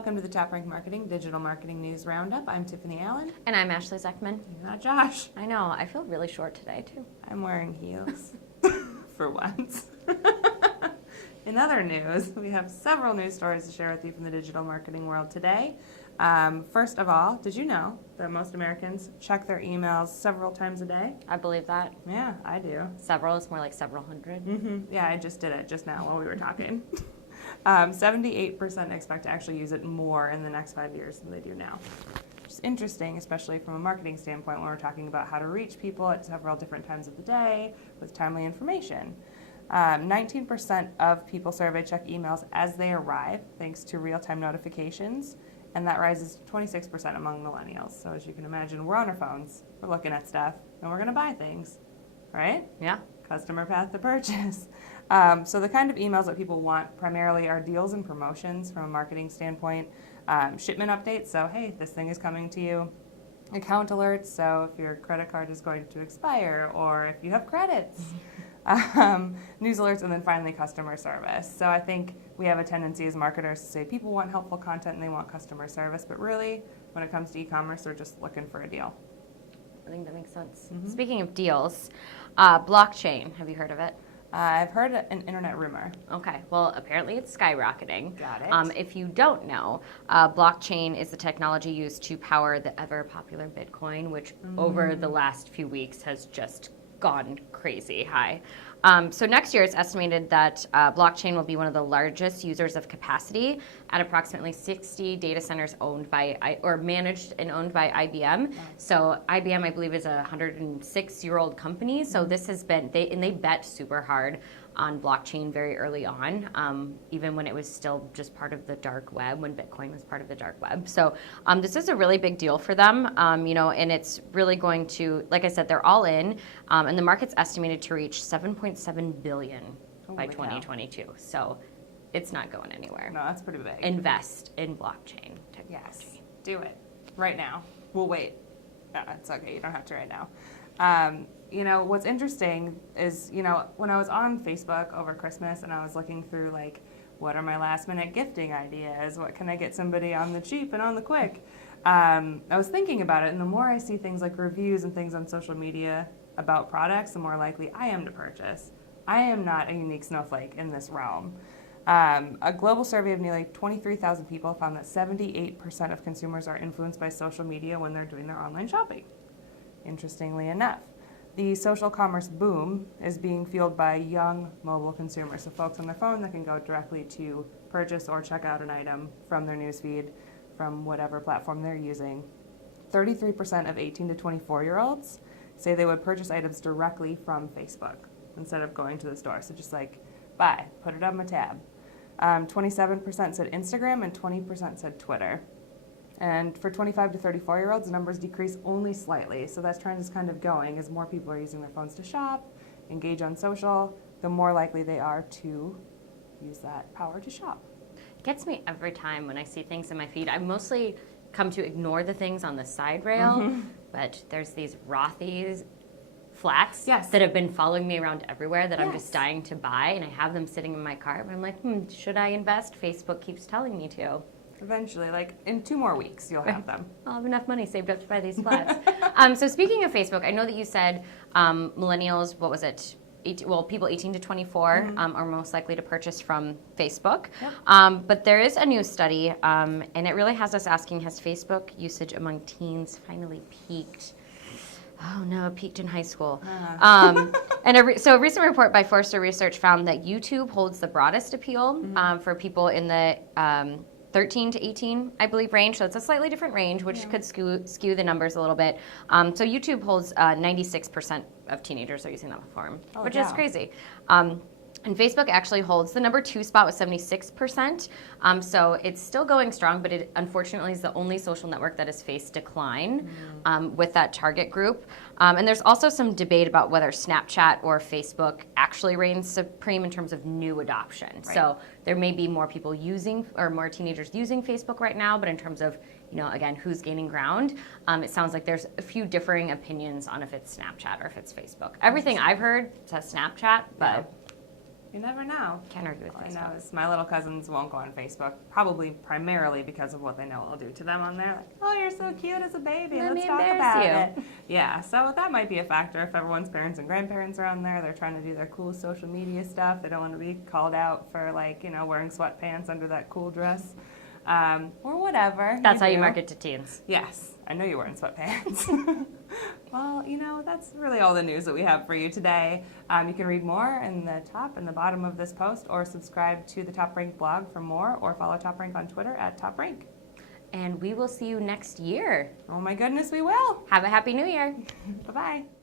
Welcome to the TopRank Marketing Digital Marketing News Roundup. I'm Tiffany Allen. And I'm Ashley Zeckman. You're not Josh. I know. I feel really short today, too. I'm wearing heels for once. In other news, we have several news stories to share with you from the digital marketing world today. First of all, did you know that most Americans check their emails several times a day? I believe that. Yeah, I do. Several is more like several hundred. Mm-hmm. Yeah, I just did it just now while we were talking. 78% expect to actually use it more in the next 5 years than they do now. Which is interesting, especially from a marketing standpoint when we're talking about how to reach people at several different times of the day with timely information. 19% of people surveyed check emails as they arrive, thanks to real-time notifications, and that rises to 26% among millennials. So as you can imagine, we're on our phones, we're looking at stuff, and we're going to buy things, right? Yeah. Customer path to purchase. So the kind of emails that people want primarily are deals and promotions from a marketing standpoint, shipment updates, so hey, this thing is coming to you, account alerts, so if your credit card is going to expire or if you have credits, news alerts, and then finally customer service. So I think we have a tendency as marketers to say people want helpful content and they want customer service, but really when it comes to e-commerce, they're just looking for a deal. I think that makes sense. Mm-hmm. Speaking of deals, blockchain, have you heard of it? I've heard an internet rumor. Okay, well, apparently it's skyrocketing. Got it. If you don't know, blockchain is the technology used to power the ever-popular Bitcoin, which over the last few weeks has just gone crazy high. So next year, it's estimated that blockchain will be one of the largest users of capacity at approximately 60 data centers owned by or managed and owned by IBM. So IBM, I believe, is a 106-year-old company. So this has been they bet super hard on blockchain very early on, even when it was still just part of the dark web, when Bitcoin was part of the dark web. So this is a really big deal for them, and it's really going to, like I said, they're all in, and the market's estimated to reach $7.7 billion by 2022. So it's not going anywhere. No, that's pretty big. Invest in blockchain technology. Yes, do it right now. We'll wait. No, it's okay. You don't have to right now. What's interesting is, when I was on Facebook over Christmas and I was looking through, like, what are my last minute gifting ideas? What can I get somebody on the cheap and on the quick? I was thinking about it, and the more I see things like reviews and things on social media about products, the more likely I am to purchase. I am not a unique snowflake in this realm. A global survey of nearly 23,000 people found that 78% of consumers are influenced by social media when they're doing their online shopping. Interestingly enough, the social commerce boom is being fueled by young mobile consumers, so folks on their phone that can go directly to purchase or check out an item from their newsfeed from whatever platform they're using. 33% of 18 to 24-year-olds say they would purchase items directly from Facebook instead of going to the store. So just like, buy, put it on my tab. 27% said Instagram and 20% said Twitter. And for 25 to 34-year-olds, the numbers decrease only slightly. So that trend is kind of going as more people are using their phones to shop, engage on social, the more likely they are to use that power to shop. It gets me every time when I see things in my feed. I mostly come to ignore the things on the side rail, but there's these Rothy's flats that have been following me around everywhere that I'm just dying to buy, and I have them sitting in my cart, but I'm like, should I invest? Facebook keeps telling me to. Eventually, like in 2 more weeks, you'll have them. I'll have enough money saved up to buy these flats. So speaking of Facebook, I know that you said millennials, what was it? People 18 to 24 are most likely to purchase from Facebook. Yep. But there is a new study, and it really has us asking, has Facebook usage among teens finally peaked? Oh no, it peaked in high school. So a recent report by Forrester Research found that YouTube holds the broadest appeal for people in the 13 to 18, I believe, range. So it's a slightly different range, which could skew the numbers a little bit. So YouTube holds 96% of teenagers are using that platform, which is crazy. And Facebook actually holds the number 2 spot with 76%. So it's still going strong, but it unfortunately is the only social network that has faced decline with that target group. And there's also some debate about whether Snapchat or Facebook actually reigns supreme in terms of new adoption. Right. So there may be more people using, or more teenagers using Facebook right now, but in terms of, again, who's gaining ground, it sounds like there's a few differing opinions on if it's Snapchat or if it's Facebook. Everything I've heard says Snapchat, but You never know. Can't argue with All I Facebook. know is my little cousins won't go on Facebook, probably primarily because of what they know it'll do to them on there. Like, oh, you're so cute as a baby. Let Let's me talk embarrass about you. it. Yeah, so that might be a factor if everyone's parents and grandparents are on there. They're trying to do their cool social media stuff. They don't want to be called out for, like, you know, wearing sweatpants under that cool dress. Or whatever. That's how you do. market to teens. Yes, I know you're wearing sweatpants. Well, you know, that's really all the news that we have for you today. You can read more in the top and the bottom of this post, or subscribe to the TopRank blog for more, or follow TopRank on Twitter at TopRank. And we will see you next year. Oh my goodness, we will. Have a happy new year. Bye-bye.